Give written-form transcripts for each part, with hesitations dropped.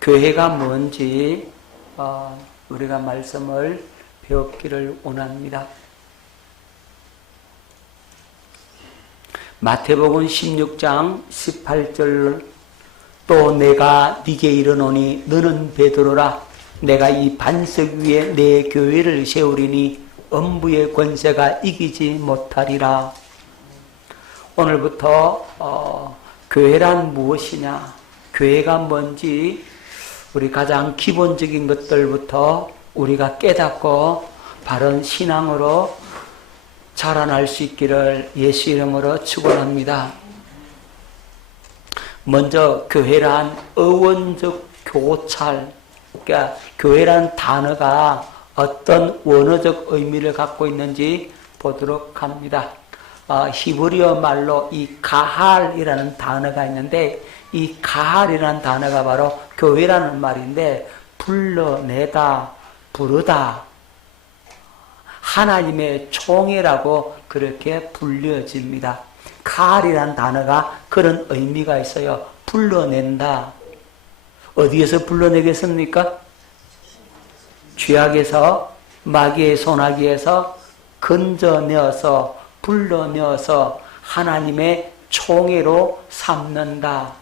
교회가 뭔지 우리가 말씀을 배웠기를 원합니다. 마태복음 16장 18절 또 내가 네게 이르노니 너는 베드로라 내가 이 반석 위에 내 교회를 세우리니 음부의 권세가 이기지 못하리라. 오늘부터 교회란 무엇이냐, 교회가 뭔지 우리 가장 기본적인 것들부터 우리가 깨닫고 바른 신앙으로 자라날 수 있기를 예수 이름으로 축원합니다. 먼저 교회란 어원적 교찰, 그러니까 교회란 단어가 어떤 원어적 의미를 갖고 있는지 보도록 합니다. 히브리어 말로 이 가할이라는 단어가 있는데 이 가할이라는 단어가 바로 교회라는 말인데 불러내다, 부르다, 하나님의 총회라고 그렇게 불려집니다. 가할이라는 단어가 그런 의미가 있어요. 불러낸다. 어디에서 불러내겠습니까? 죄악에서, 마귀의 손아귀에서 건져내어서 불러내어서 하나님의 총회로 삼는다.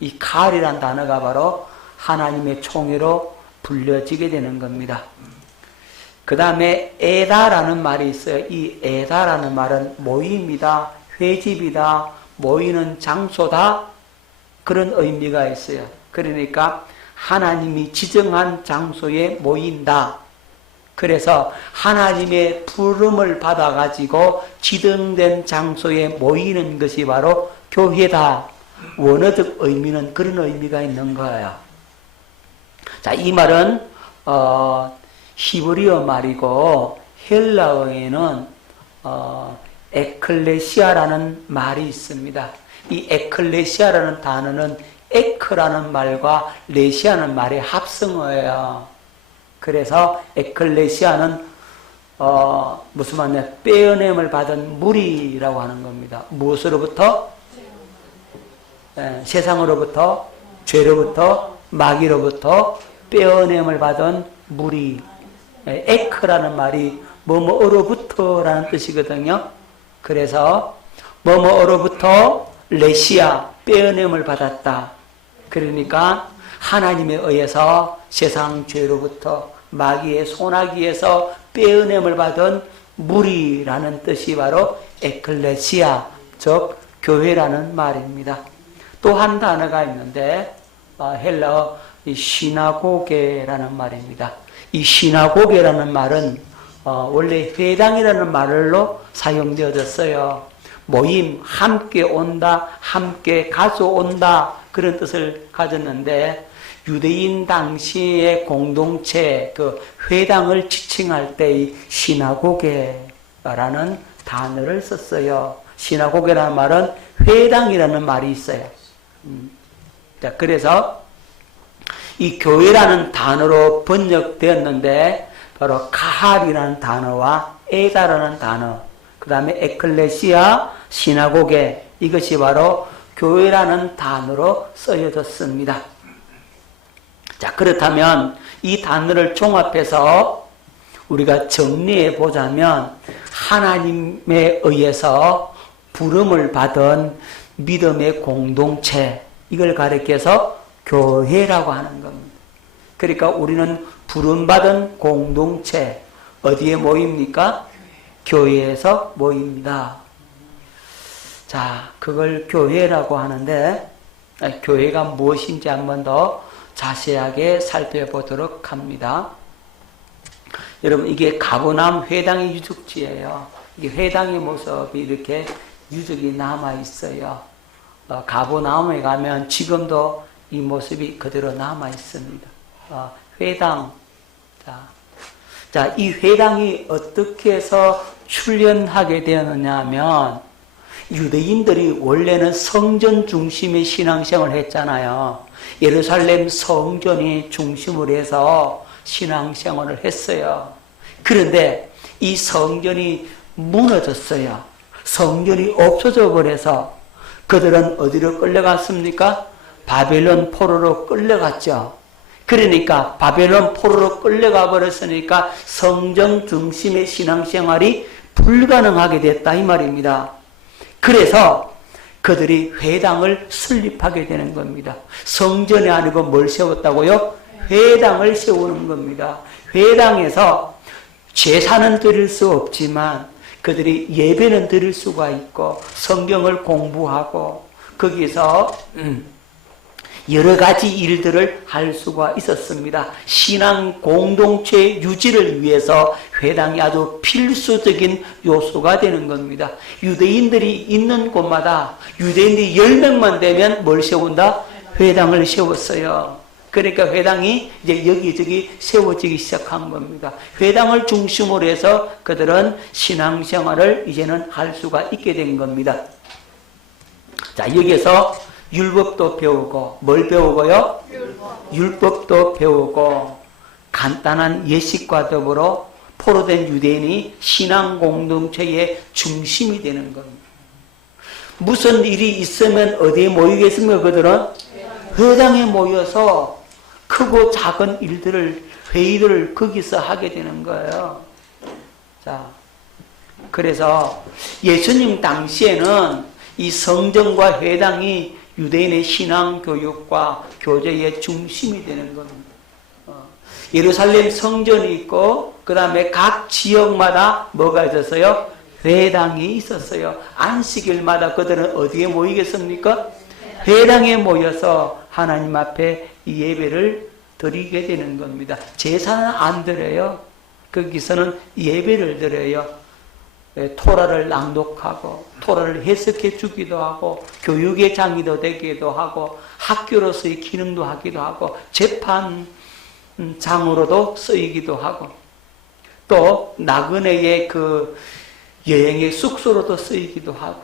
이 가을이란 단어가 바로 하나님의 총회로 불려지게 되는 겁니다. 그 다음에 에다라는 말이 있어요. 이 에다라는 말은 모임이다, 회집이다, 모이는 장소다, 그런 의미가 있어요. 그러니까 하나님이 지정한 장소에 모인다. 그래서 하나님의 부름을 받아가지고 지정된 장소에 모이는 것이 바로 교회다. 원어적 의미는 그런 의미가 있는 거예요. 자, 이 말은 히브리어 말이고 헬라어에는 에클레시아라는 말이 있습니다. 이 에클레시아라는 단어는 에크라는 말과 레시아는 말의 합성어예요. 그래서 에클레시아는 무슨 말이냐, 빼어냄을 받은 무리라고 하는 겁니다. 무엇으로부터? 세상으로부터, 죄로부터, 마귀로부터 빼어냄을 받은 무리. 에크라는 말이 뭐뭐로부터라는 뜻이거든요. 그래서 뭐뭐로부터 레시아, 빼어냄을 받았다. 그러니까 하나님에 의해서 세상 죄로부터 마귀의 손아귀에서 빼어냄을 받은 무리라는 뜻이 바로 에클레시아, 즉 교회라는 말입니다. 또 한 단어가 있는데 헬라어 시나고게라는 말입니다. 이 시나고게라는 말은 원래 회당이라는 말로 사용되어졌어요. 모임, 함께 온다, 함께 가져온다, 그런 뜻을 가졌는데 유대인 당시의 공동체, 그 회당을 지칭할 때 이 시나고게라는 단어를 썼어요. 시나고게라는 말은 회당이라는 말이 있어요. 자, 그래서 이 교회라는 단어로 번역되었는데 바로 가할이라는 단어와 에다라는 단어, 그 다음에 에클레시아, 시나고게, 이것이 바로 교회라는 단어로 쓰여졌습니다. 자, 그렇다면 이 단어를 종합해서 우리가 정리해 보자면 하나님에 의해서 부름을 받은 믿음의 공동체, 이걸 가리켜서 교회라고 하는 겁니다. 그러니까 우리는 부름받은 공동체, 어디에 모입니까? 교회에서 모입니다. 자, 그걸 교회라고 하는데 교회가 무엇인지 한번 더 자세하게 살펴보도록 합니다. 여러분, 이게 가버나움 회당의 유적지예요. 이게 회당의 모습이 이렇게 유적이 남아 있어요. 가버나움에 가면 지금도 이 모습이 그대로 남아 있습니다. 회당. 자, 이 회당이 어떻게 해서 출현하게 되었느냐 하면 유대인들이 원래는 성전 중심의 신앙생활을 했잖아요. 예루살렘 성전이 중심으로 해서 신앙생활을 했어요. 그런데 이 성전이 무너졌어요. 성전이 없어져 버려서 그들은 어디로 끌려갔습니까? 바벨론 포로로 끌려갔죠. 그러니까 바벨론 포로로 끌려가 버렸으니까 성전 중심의 신앙생활이 불가능하게 됐다 이 말입니다. 그래서 그들이 회당을 설립하게 되는 겁니다. 성전이 아니고 뭘 세웠다고요? 회당을 세우는 겁니다. 회당에서 제사는 드릴 수 없지만 그들이 예배는 드릴 수가 있고 성경을 공부하고 거기서 여러 가지 일들을 할 수가 있었습니다. 신앙 공동체 유지를 위해서 회당이 아주 필수적인 요소가 되는 겁니다. 유대인들이 있는 곳마다 유대인들이 10명만 되면 뭘 세운다? 회당을 세웠어요. 그러니까 회당이 이제 여기저기 세워지기 시작한 겁니다. 회당을 중심으로 해서 그들은 신앙생활을 이제는 할 수가 있게 된 겁니다. 자, 여기에서 율법도 배우고 뭘 배우고요? 율법도 배우고 간단한 예식과 더불어 포로된 유대인이 신앙 공동체의 중심이 되는 겁니다. 무슨 일이 있으면 어디에 모이겠습니까? 그들은 회당에 모여서 크고 작은 일들을 회의들을 거기서 하게 되는 거예요. 자, 그래서 예수님 당시에는 이 성전과 회당이 유대인의 신앙 교육과 교제의 중심이 되는 겁니다. 예루살렘 성전이 있고 그 다음에 각 지역마다 뭐가 있었어요? 회당이 있었어요. 안식일마다 그들은 어디에 모이겠습니까? 회당에 모여서 하나님 앞에 예배를 드리게 되는 겁니다. 제사는 안 드려요. 거기서는 예배를 드려요. 토라를 낭독하고 토라를 해석해 주기도 하고 교육의 장이도 되기도 하고 학교로서의 기능도 하기도 하고 재판장으로도 쓰이기도 하고 또 나그네의 그 여행의 숙소로도 쓰이기도 하고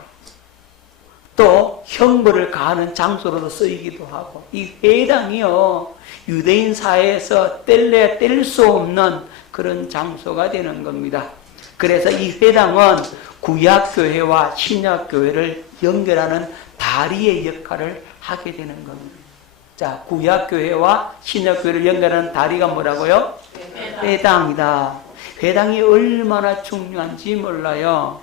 또 형벌을 가하는 장소로도 쓰이기도 하고 이 회당이요 유대인 사회에서 뗄래야 뗄 수 없는 그런 장소가 되는 겁니다. 그래서 이 회당은 구약교회와 신약교회를 연결하는 다리의 역할을 하게 되는 겁니다. 자, 구약교회와 신약교회를 연결하는 다리가 뭐라고요? 회당이다. 회당이 얼마나 중요한지 몰라요.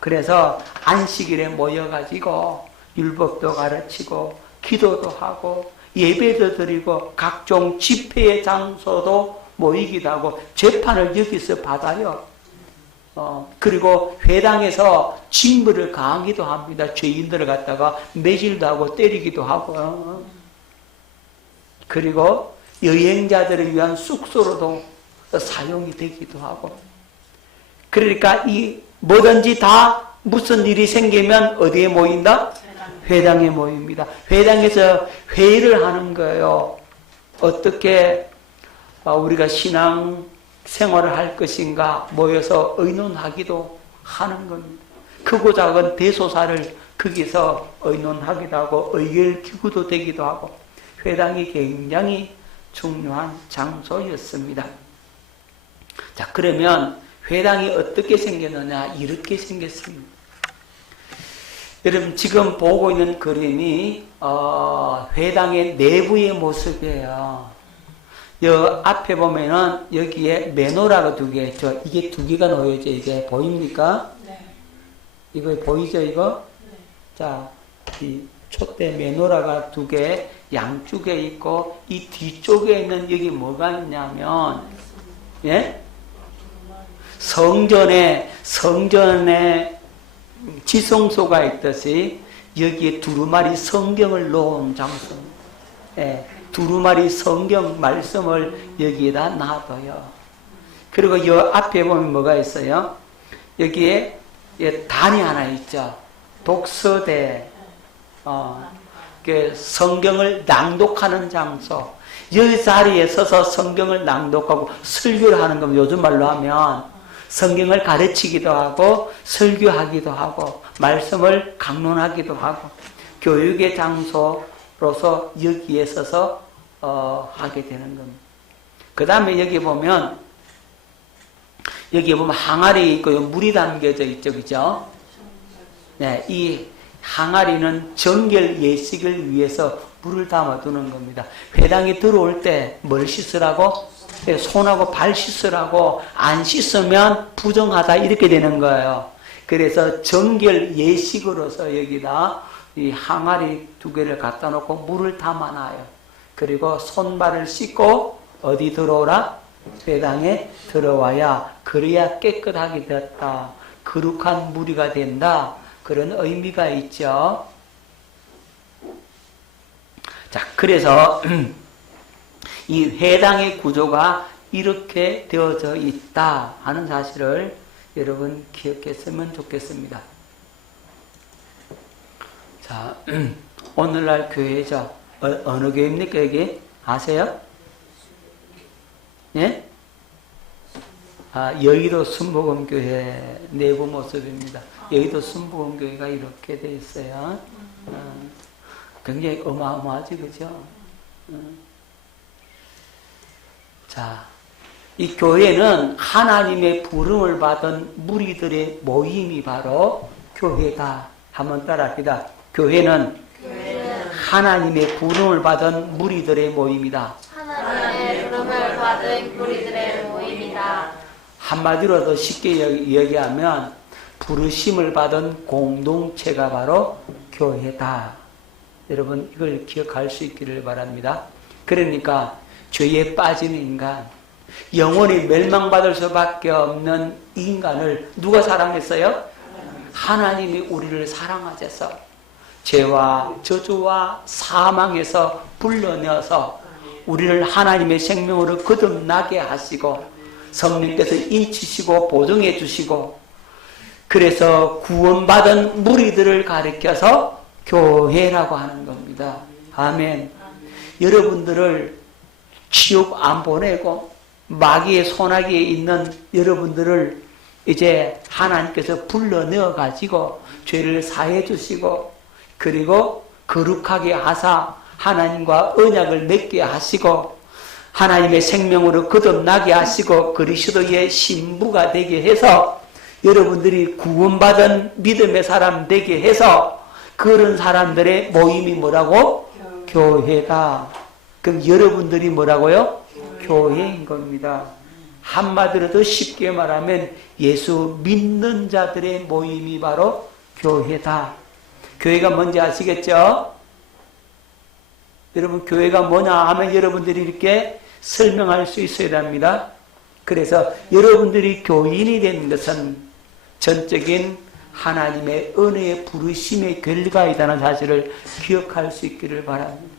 그래서 안식일에 모여가지고 율법도 가르치고 기도도 하고 예배도 드리고 각종 집회의 장소도 모이기도 하고 재판을 여기서 받아요. 그리고 회당에서 징벌을 가하기도 합니다. 죄인들을 갖다가 매질도 하고 때리기도 하고 그리고 여행자들을 위한 숙소로도 사용이 되기도 하고 그러니까 이 뭐든지 다 무슨 일이 생기면 어디에 모인다? 회당에 모입니다. 회당에서 회의를 하는 거예요. 어떻게 우리가 신앙 생활을 할 것인가 모여서 의논하기도 하는 겁니다. 크고 작은 대소사를 거기서 의논하기도 하고 의결기구도 되기도 하고 회당이 굉장히 중요한 장소였습니다. 자, 그러면 회당이 어떻게 생겼느냐? 이렇게 생겼습니다. 여러분 지금 보고 있는 그림이 회당의 내부의 모습이에요. 여 앞에 보면은 여기에 메노라가 두 개 있죠. 이게 두 개가 놓여져 이게 보입니까? 네. 이거 보이죠 이거? 네. 자, 이 촛대 메노라가 두 개 양쪽에 있고 이 뒤쪽에 있는 여기 뭐가 있냐면 예? 성전에 지성소가 있듯이 여기에 두루마리 성경을 놓은 장소입니다. 예. 두루마리 성경 말씀을 여기에다 놔둬요. 그리고 이 앞에 보면 뭐가 있어요? 여기에 단이 하나 있죠. 독서대, 성경을 낭독하는 장소. 이 자리에 서서 성경을 낭독하고 설교를 하는 겁니다. 요즘 말로 하면 성경을 가르치기도 하고 설교하기도 하고 말씀을 강론하기도 하고 교육의 장소로서 여기에 서서 하게 되는 겁니다. 그 다음에 여기 보면 항아리 있고 물이 담겨져 있죠, 그죠? 네, 이 항아리는 정결 예식을 위해서 물을 담아두는 겁니다. 회당에 들어올 때 뭘 씻으라고? 손하고 발 씻으라고. 안 씻으면 부정하다 이렇게 되는 거예요. 그래서 정결 예식으로서 여기다 이 항아리 2개를 갖다 놓고 물을 담아놔요. 그리고 손발을 씻고 어디 들어오라? 회당에 들어와야 그래야 깨끗하게 되었다. 거룩한 무리가 된다. 그런 의미가 있죠. 자, 그래서 이 회당의 구조가 이렇게 되어져 있다 하는 사실을 여러분 기억했으면 좋겠습니다. 자, 오늘날 교회죠. 어느 교회입니까, 여기? 아세요? 예? 여의도 순복음교회 내부 모습입니다. 여의도 순복음교회가 이렇게 되어 있어요. 굉장히 어마어마하지, 그죠? 자, 이 교회는 하나님의 부름을 받은 무리들의 모임이 바로 교회다. 한번 따라합시다. 교회는 하나님의 부름을 받은 무리들의 모임이다. 하나님의 부름을 받은 무리들의 모임이다. 한마디로 더 쉽게 얘기하면 부르심을 받은 공동체가 바로 교회다. 여러분 이걸 기억할 수 있기를 바랍니다. 그러니까 죄에 빠진 인간, 영원히 멸망받을 수밖에 없는 인간을 누가 사랑했어요? 하나님이 우리를 사랑하셔서 죄와 저주와 사망에서 불러내어서 우리를 하나님의 생명으로 거듭나게 하시고 성령께서 인치시고 보증해 주시고 그래서 구원받은 무리들을 가리켜서 교회라고 하는 겁니다. 아멘. 여러분들을 지옥 안 보내고 마귀의 손아귀에 있는 여러분들을 이제 하나님께서 불러내어 가지고 죄를 사해 주시고 그리고 거룩하게 하사 하나님과 언약을 맺게 하시고 하나님의 생명으로 거듭나게 하시고 그리스도의 신부가 되게 해서 여러분들이 구원받은 믿음의 사람 되게 해서 그런 사람들의 모임이 뭐라고? 교회다. 그럼 여러분들이 뭐라고요? 교회인 겁니다. 한마디로 더 쉽게 말하면 예수 믿는 자들의 모임이 바로 교회다. 교회가 뭔지 아시겠죠? 여러분 교회가 뭐냐 하면 여러분들이 이렇게 설명할 수 있어야 합니다. 그래서 여러분들이 교인이 된 것은 전적인 하나님의 은혜의 부르심의 결과이다는 사실을 기억할 수 있기를 바랍니다.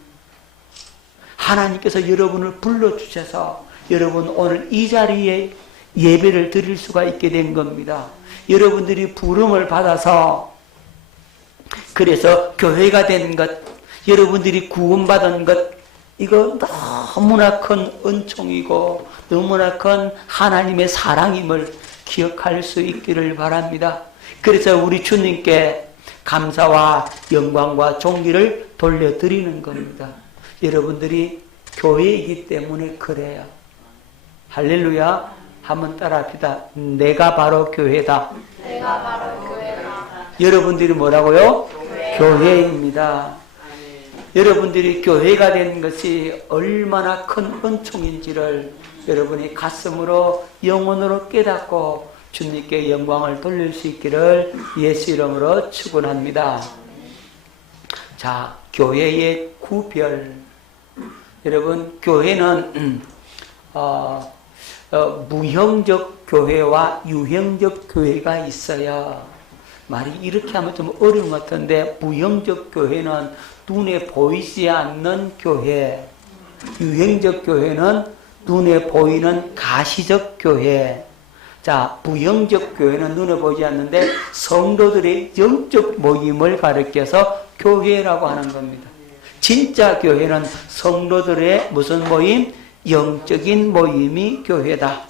하나님께서 여러분을 불러주셔서 여러분 오늘 이 자리에 예배를 드릴 수가 있게 된 겁니다. 여러분들이 부름을 받아서 그래서 교회가 된 것, 여러분들이 구원받은 것, 이거 너무나 큰 은총이고 너무나 큰 하나님의 사랑임을 기억할 수 있기를 바랍니다. 그래서 우리 주님께 감사와 영광과 존귀를 돌려드리는 겁니다. 여러분들이 교회이기 때문에 그래요. 할렐루야. 한번 따라합시다. 내가 바로 교회다. 내가 바로 교회다. 여러분들이 뭐라고요? 교회입니다. 여러분들이 교회가 된 것이 얼마나 큰 은총인지를 여러분이 가슴으로 영혼으로 깨닫고 주님께 영광을 돌릴 수 있기를 예수 이름으로 축원합니다. 자, 교회의 구별. 여러분 교회는 무형적 교회와 유형적 교회가 있어요. 말이 이렇게 하면 좀 어려운 것 같은데 무형적 교회는 눈에 보이지 않는 교회, 유형적 교회는 눈에 보이는 가시적 교회. 자, 무형적 교회는 눈에 보이지 않는데 성도들의 영적 모임을 가리켜서 교회라고 하는 겁니다. 진짜 교회는 성도들의 무슨 모임? 영적인 모임이 교회다.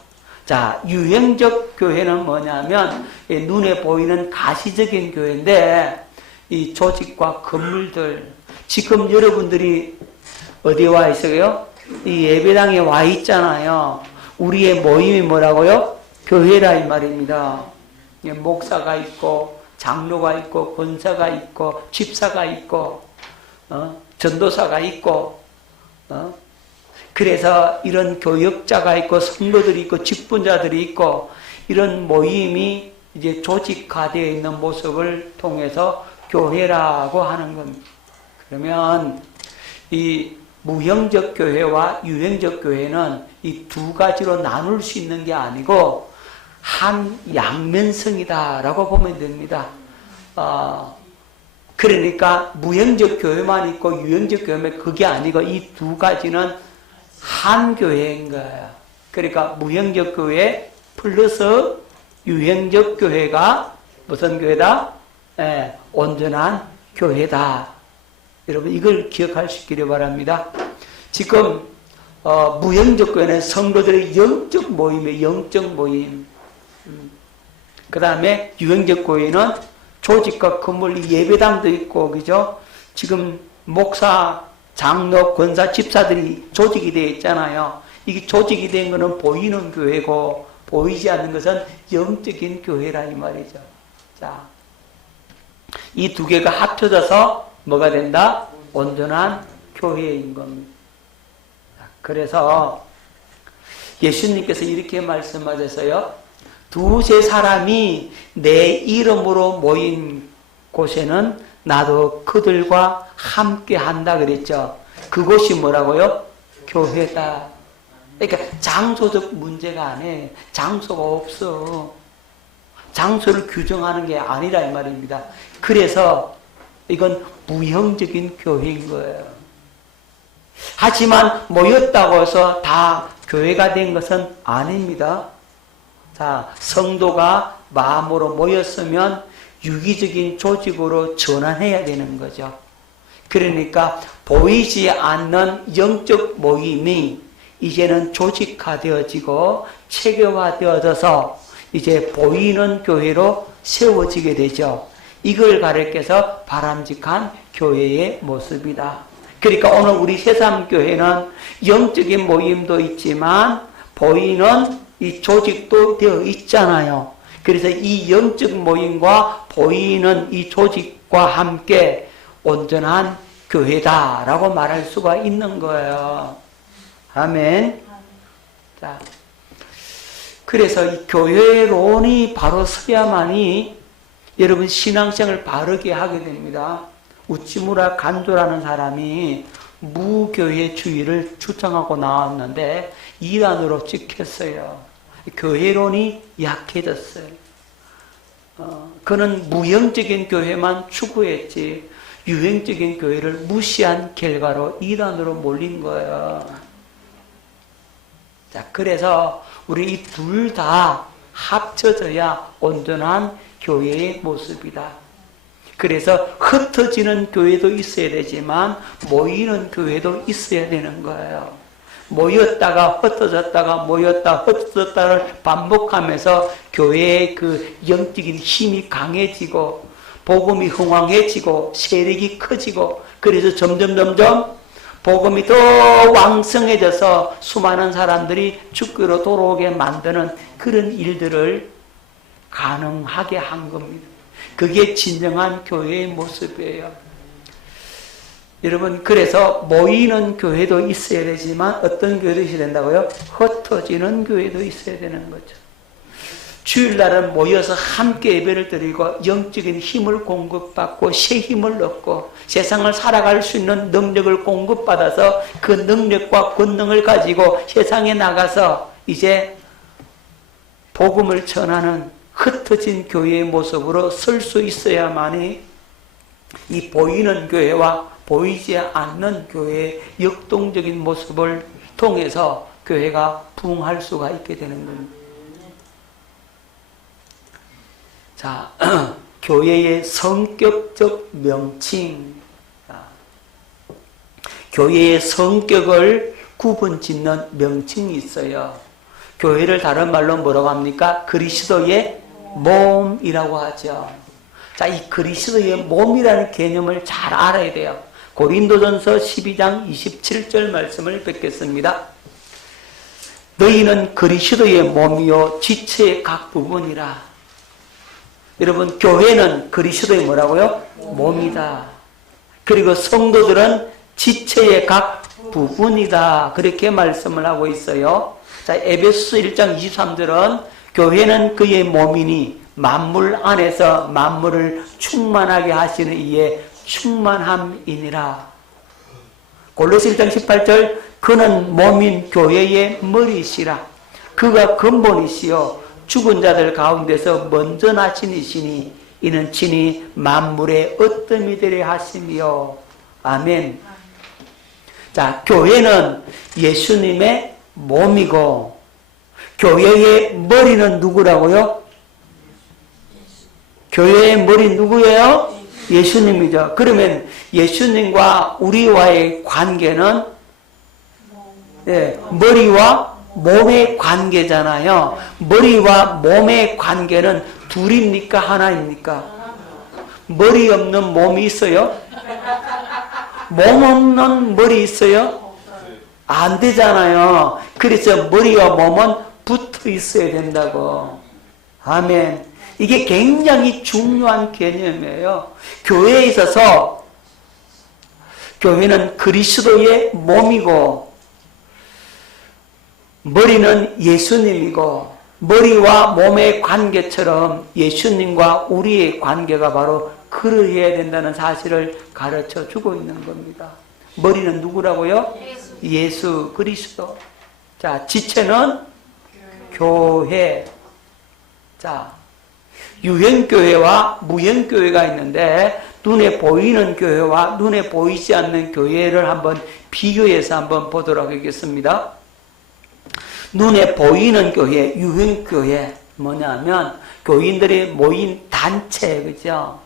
자, 유형적 교회는 뭐냐면 눈에 보이는 가시적인 교회인데 이 조직과 건물들, 지금 여러분들이 어디에 와 있어요? 이 예배당에 와 있잖아요. 우리의 모임이 뭐라고요? 교회라 이 말입니다. 목사가 있고 장로가 있고 권사가 있고 집사가 있고 전도사가 있고, 그래서 이런 교역자가 있고, 성도들이 있고, 직분자들이 있고, 이런 모임이 이제 조직화되어 있는 모습을 통해서 교회라고 하는 겁니다. 그러면 이 무형적 교회와 유형적 교회는 이 두 가지로 나눌 수 있는 게 아니고 한 양면성이다라고 보면 됩니다. 그러니까 무형적 교회만 있고 유형적 교회만 그게 아니고 이 두 가지는 한 교회인 거예요. 그러니까 무형적 교회 플러스 유형적 교회가 무슨 교회다? 온전한 교회다. 여러분 이걸 기억할 수 있기를 바랍니다. 지금 무형적 교회는 성도들의 영적 모임이에요. 영적 모임. 그 다음에 유형적 교회는 조직과 건물, 예배당도 있고, 그죠? 지금 목사, 장로, 권사, 집사들이 조직이 되어 있잖아요. 이게 조직이 된 거는 보이는 교회고, 보이지 않는 것은 영적인 교회라 이 말이죠. 자, 이 두 개가 합쳐져서 뭐가 된다? 온전한 교회인 겁니다. 그래서 예수님께서 이렇게 말씀하셔서요. 두세 사람이 내 이름으로 모인 곳에는 나도 그들과 함께 한다 그랬죠. 그곳이 뭐라고요? 교회다. 그러니까 장소적 문제가 아니에요. 장소가 없어. 장소를 규정하는 게 아니라 이 말입니다. 그래서 이건 무형적인 교회인 거예요. 하지만 모였다고 해서 다 교회가 된 것은 아닙니다. 자, 성도가 마음으로 모였으면 유기적인 조직으로 전환해야 되는 거죠. 그러니까 보이지 않는 영적 모임이 이제는 조직화되어지고 체계화되어져서 이제 보이는 교회로 세워지게 되죠. 이걸 가르쳐서 바람직한 교회의 모습이다. 그러니까 오늘 우리 새삼교회는 영적인 모임도 있지만 보이는 이 조직도 되어 있잖아요. 그래서 이 영적 모임과 보이는 이 조직과 함께 온전한 교회다라고 말할 수가 있는 거예요. 아멘. 자, 그래서 이 교회론이 바로 서야만이 여러분 신앙생활을 바르게 하게 됩니다. 우찌무라 간조라는 사람이 무교회주의를 주장하고 나왔는데 이단으로 찍혔어요. 교회론이 약해졌어요. 그는 무형적인 교회만 추구했지 유형적인 교회를 무시한 결과로 이단으로 몰린 거예요. 자, 그래서 우리 이 둘 다 합쳐져야 온전한 교회의 모습이다. 그래서 흩어지는 교회도 있어야 되지만 모이는 교회도 있어야 되는 거예요. 모였다가 흩어졌다가 모였다 흩어졌다를 반복하면서 교회의 그 영적인 힘이 강해지고 복음이 흥왕해지고 세력이 커지고 그래서 점점 복음이 더 왕성해져서 수많은 사람들이 주교로 돌아오게 만드는 그런 일들을 가능하게 한 겁니다. 그게 진정한 교회의 모습이에요. 여러분, 그래서 모이는 교회도 있어야 되지만 어떤 교회도 있어야 된다고요? 흩어지는 교회도 있어야 되는 거죠. 주일날은 모여서 함께 예배를 드리고 영적인 힘을 공급받고 새 힘을 얻고 세상을 살아갈 수 있는 능력을 공급받아서 그 능력과 권능을 가지고 세상에 나가서 이제 복음을 전하는 흩어진 교회의 모습으로 설 수 있어야만이 이 보이는 교회와 보이지 않는 교회의 역동적인 모습을 통해서 교회가 부흥할 수가 있게 되는 겁니다. 자, 교회의 성격적 명칭. 교회의 성격을 구분 짓는 명칭이 있어요. 교회를 다른 말로 뭐라고 합니까? 그리스도의 몸이라고 하죠. 자, 이 그리스도의 몸이라는 개념을 잘 알아야 돼요. 고린도전서 12장 27절 말씀을 뵙겠습니다. 너희는 그리스도의 몸이요 지체의 각 부분이라. 여러분, 교회는 그리스도의 뭐라고요? 몸이다. 그리고 성도들은 지체의 각 부분이다. 그렇게 말씀을 하고 있어요. 자, 에베소서 1장 23절은 교회는 그의 몸이니 만물 안에서 만물을 충만하게 하시는 이의 충만함이니라. 골로새 1장 18절 그는 몸인 교회의 머리시라. 그가 근본이시요 죽은 자들 가운데서 먼저 나신 이시니 이는 친히 만물의 으뜸이 되려 하시며. 아멘. 자, 교회는 예수님의 몸이고 교회의 머리는 누구라고요? 교회의 머리 누구예요? 예수님이죠. 그러면 예수님과 우리와의 관계는 머리와 몸의 관계잖아요. 머리와 몸의 관계는 둘입니까? 하나입니까? 머리 없는 몸이 있어요? 몸 없는 머리 있어요? 안 되잖아요. 그래서 머리와 몸은 붙어 있어야 된다고. 아멘. 이게 굉장히 중요한 개념이에요. 교회에 있어서 교회는 그리스도의 몸이고 머리는 예수님이고 머리와 몸의 관계처럼 예수님과 우리의 관계가 바로 그러해야 된다는 사실을 가르쳐 주고 있는 겁니다. 머리는 누구라고요? 예수 그리스도. 자, 지체는 교회. 자, 유형교회와 무형교회가 있는데 눈에 보이는 교회와 눈에 보이지 않는 교회를 한번 비교해서 한번 보도록 하겠습니다. 눈에 보이는 교회, 유형교회 뭐냐면 교인들이 모인 단체, 그죠?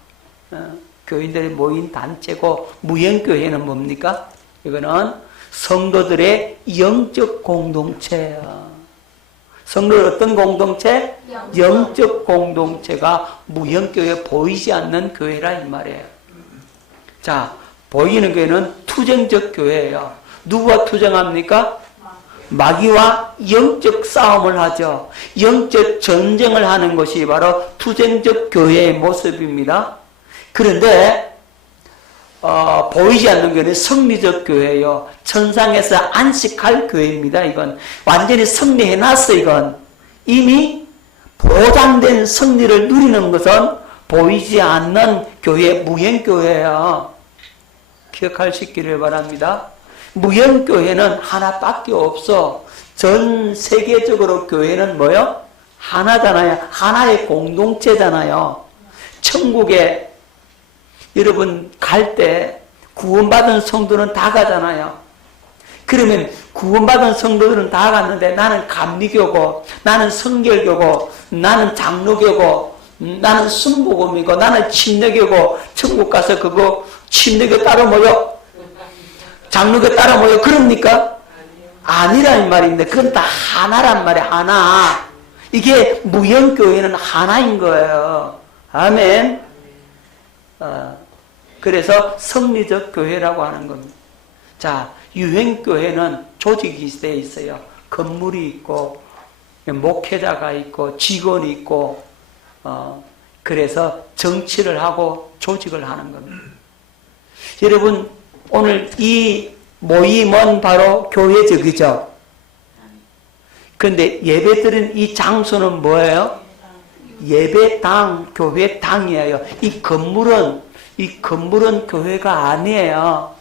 교인들이 모인 단체고 무형교회는 뭡니까? 이거는 성도들의 영적 공동체예요. 성도는 어떤 공동체? 영적 공동체가 무형교회 보이지 않는 교회라 이 말이에요. 자, 보이는 교회는 투쟁적 교회예요. 누구와 투쟁합니까? 마귀와 영적 싸움을 하죠. 영적 전쟁을 하는 것이 바로 투쟁적 교회의 모습입니다. 그런데 보이지 않는 교회는 승리적 교회예요. 천상에서 안식할 교회입니다. 이건 완전히 승리해놨어. 이건 이미 보장된 승리를 누리는 것은 보이지 않는 교회, 무형교회예요. 기억할 수 있기를 바랍니다. 무형교회는 하나밖에 없어. 전 세계적으로 교회는 뭐요? 하나잖아요. 하나의 공동체잖아요. 천국에 여러분 갈 때 구원받은 성도는 다 가잖아요. 그러면 구원받은 성도들은 다 갔는데 나는 감리교고 나는 성결교고 나는 장로교고 나는 순복음이고 나는 침례교고 천국 가서 그거 침례교 따로 모여 장로교 따로 모여 그럽니까? 아니란 말인데 그건 다 하나란 말이야. 하나. 이게 무형교회는 하나인 거예요. 아멘. 그래서 성리적 교회라고 하는 겁니다. 자, 유행교회는 조직이 되어 있어요. 건물이 있고 목회자가 있고 직원이 있고 그래서 정치를 하고 조직을 하는 겁니다. 여러분 오늘 이 모임은 바로 교회적이죠. 그런데 예배드린 이 장소는 뭐예요? 예배당, 교회당이에요. 이 건물은 교회가 아니에요.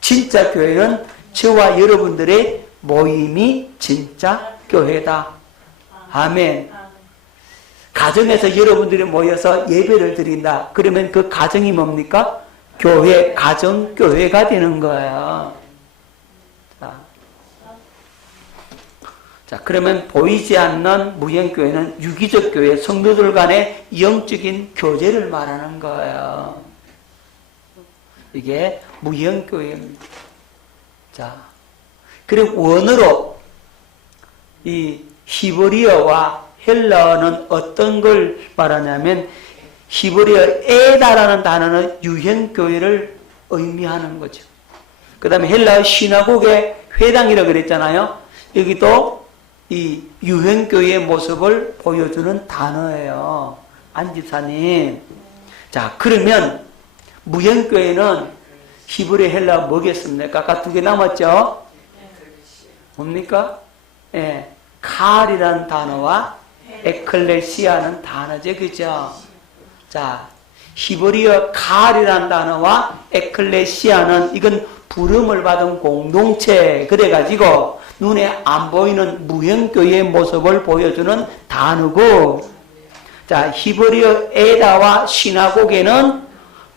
진짜 교회는 저와 여러분들의 모임이 진짜 교회다. 아멘. 가정에서 여러분들이 모여서 예배를 드린다. 그러면 그 가정이 뭡니까? 교회, 가정교회가 되는 거예요. 자, 그러면 보이지 않는 무형교회는 유기적 교회, 성도들 간의 영적인 교제를 말하는 거예요. 이게 무형교회입니다. 자, 그리고 원어로 이 히브리어와 헬라어는 어떤 걸 말하냐면 히브리어 에다라는 단어는 유형교회를 의미하는 거죠. 그 다음에 헬라어 시나고게 회당이라고 그랬잖아요. 여기도 이 유형교회의 모습을 보여주는 단어예요. 안집사님. 자, 그러면 무형교회는 히브리 헬라 뭐겠습니까? 아까 두 개 남았죠? 뭡니까? 예, 칼이라는 단어와 에클레시아는 단어죠. 그죠? 자, 히브리어 칼이라는 단어와 에클레시아는 이건 부름을 받은 공동체. 그래가지고 눈에 안 보이는 무형교회의 모습을 보여주는 단어고, 자, 히브리어 에다와 시나고게는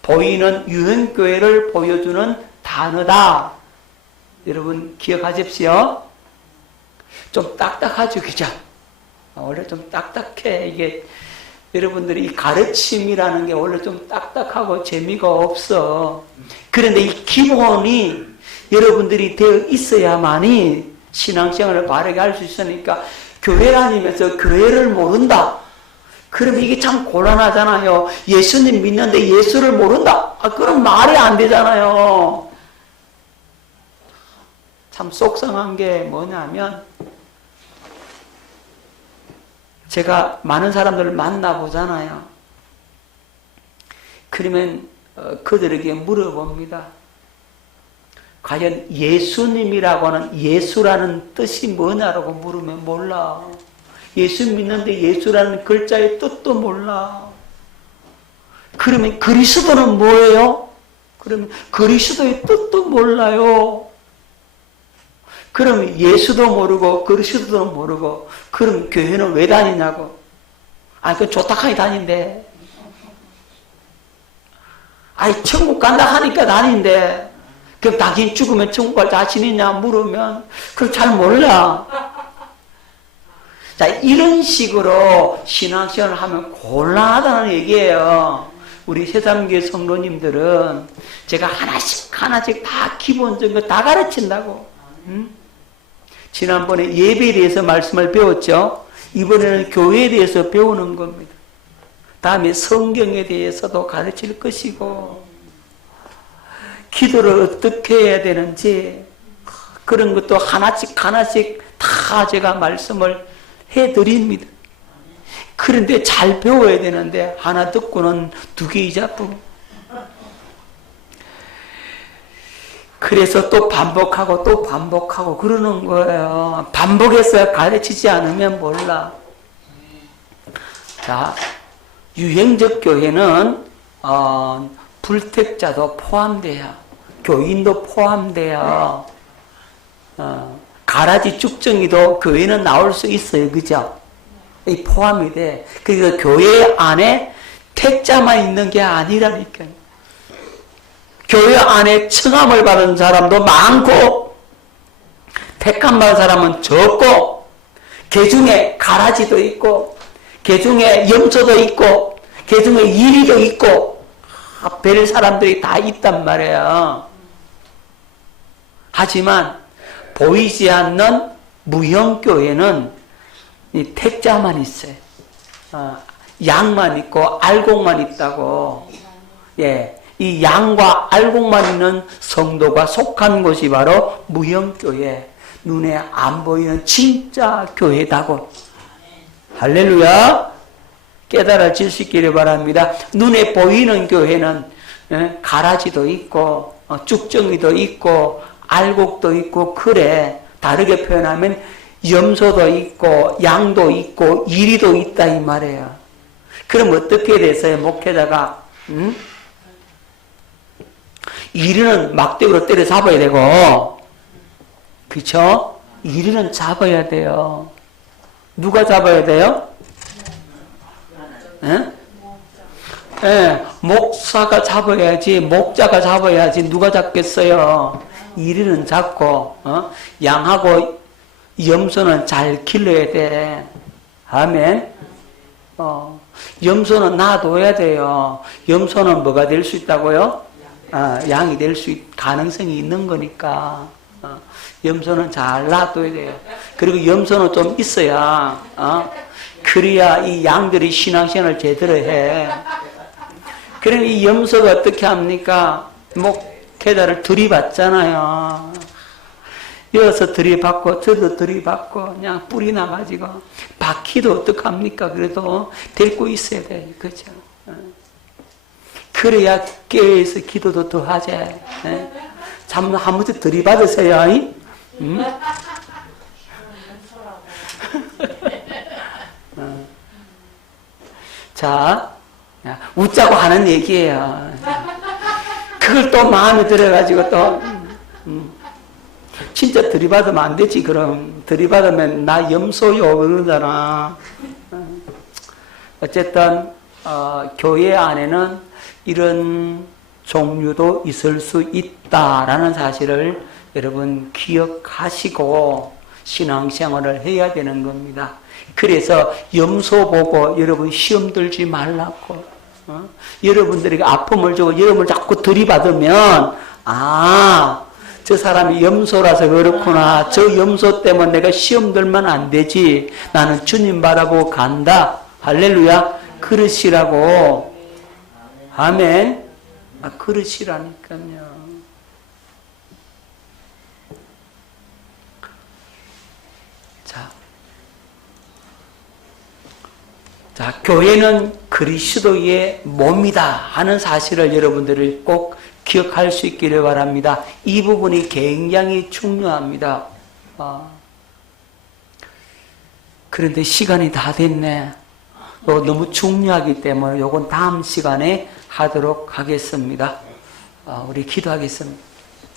보이는 유형교회를 보여주는 단어다. 여러분 기억하십시오. 좀 딱딱하죠, 그죠? 원래 좀 딱딱해. 이게 여러분들이 이 가르침이라는 게 원래 좀 딱딱하고 재미가 없어. 그런데 이 기본이 여러분들이 되어 있어야만이 신앙생활을 바르게 할 수 있으니까, 교회 다니면서 교회를 모른다. 그러면 이게 참 곤란하잖아요. 예수님 믿는데 예수를 모른다. 그럼 말이 안 되잖아요. 참 속상한 게 뭐냐면, 제가 많은 사람들을 만나보잖아요. 그러면 그들에게 물어봅니다. 과연 예수님이라고 하는, 예수라는 뜻이 뭐냐라고 물으면 몰라. 예수 믿는데 예수라는 글자의 뜻도 몰라. 그러면 그리스도는 뭐예요? 그러면 그리스도의 뜻도 몰라요. 그럼 예수도 모르고 그리스도도 모르고, 그럼 교회는 왜 다니냐고. 그 좋다하니 다닌대. 천국 간다 하니까 다닌대. 그럼 당신 죽으면 천국 갈 자신 있냐 물으면 그걸 잘 몰라. 자, 이런 식으로 신앙생활을 하면 곤란하다는 얘기예요. 우리 새삼교회 성도님들은 제가 하나씩 다 기본적인 거 다 가르친다고. 지난번에 예배에 대해서 말씀을 배웠죠. 이번에는 교회에 대해서 배우는 겁니다. 다음에 성경에 대해서도 가르칠 것이고, 기도를 어떻게 해야 되는지 그런 것도 하나씩 다 제가 말씀을 해드립니다. 그런데 잘 배워야 되는데 하나 듣고는 두 개 잊어버리고, 그래서 또 반복하고 그러는 거예요. 반복해서 가르치지 않으면 몰라. 자, 유행적 교회는 불택자도 포함돼요. 교인도 포함돼요. 가라지 쭉정이도 교회는 나올 수 있어요. 그죠? 이 포함이 돼. 그래서 교회 안에 택자만 있는 게 아니라니까요. 교회 안에 청함을 받은 사람도 많고, 택함 받은 사람은 적고, 개중에 가라지도 있고, 개중에 염소도 있고, 개중에 이리도 있고, 별 사람들이 다 있단 말이에요. 하지만 보이지 않는 무형교회는 이 택자만 있어요. 양만 있고 알곡만 있다고. 예. 이 양과 알곡만 있는 성도가 속한 곳이 바로 무형교회, 눈에 안 보이는 진짜 교회다고. 할렐루야. 깨달아질 수 있기를 바랍니다. 눈에 보이는 교회는 가라지도 있고 쭉정이도 있고 알곡도 있고, 그래. 다르게 표현하면 염소도 있고 양도 있고 이리도 있다 이 말이에요. 그럼 어떻게 됐어요? 목회자가 이리는 막대기로 때려 잡아야 되고, 그쵸? 이리는 잡아야 돼요. 누가 잡아야 돼요? 목사가 잡아야지, 목자가 잡아야지. 누가 잡겠어요? 이리는 잡고, 양하고 염소는 잘 길러야 돼. 아멘. 염소는 놔둬야 돼요. 염소는 뭐가 될 수 있다고요? 양이 될 수 가능성이 있는 거니까. 염소는 잘 놔둬야 돼요. 그리고 염소는 좀 있어야, 그래야 이 양들이 신앙생활을 제대로 해. 그럼 이 염소가 어떻게 합니까? 목회자를 들이받잖아요. 여기서 들이받고 저도 들이받고 그냥 뿌리 나가지고, 바퀴도 어떡합니까? 그래도 데리고 있어야 돼. 그죠? 그래야 깨어서 기도도 더 하지. 예? 참, 한 번씩 들이받으세요. 응? 자, 웃자고 하는 얘기예요. 그걸 또 마음에 들어가지고 또, 진짜 들이받으면 안 되지, 그럼. 들이받으면 나 염소요, 그러잖아. 어쨌든, 교회 안에는 이런 종류도 있을 수 있다라는 사실을 여러분 기억하시고 신앙생활을 해야 되는 겁니다. 그래서 염소 보고 여러분 시험 들지 말라고. 여러분들에게 아픔을 주고 여러분을 자꾸 들이받으면 저 사람이 염소라서 그렇구나. 저 염소 때문에 내가 시험 들면 안 되지. 나는 주님 바라보고 간다. 할렐루야. 그러시라고. 아멘. 그러시라니까요. 자, 교회는 그리스도의 몸이다 하는 사실을 여러분들을 꼭 기억할 수 있기를 바랍니다. 이 부분이 굉장히 중요합니다. 그런데 시간이 다 됐네. 너무 중요하기 때문에 이건 다음 시간에 하도록 하겠습니다. 우리 기도하겠습니다.